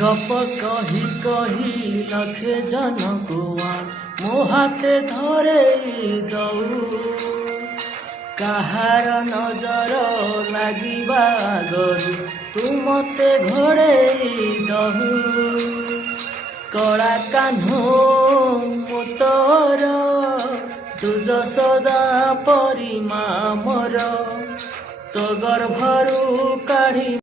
गप कही कही लखे जन कुआ मो हाथे धरे दऊ काहार नजर लागिबा आगरु तू मते घोड़े दहु कला कान्हो मो तोर तुझ सदा परिमा मोर तो गर्भरू काढ़ी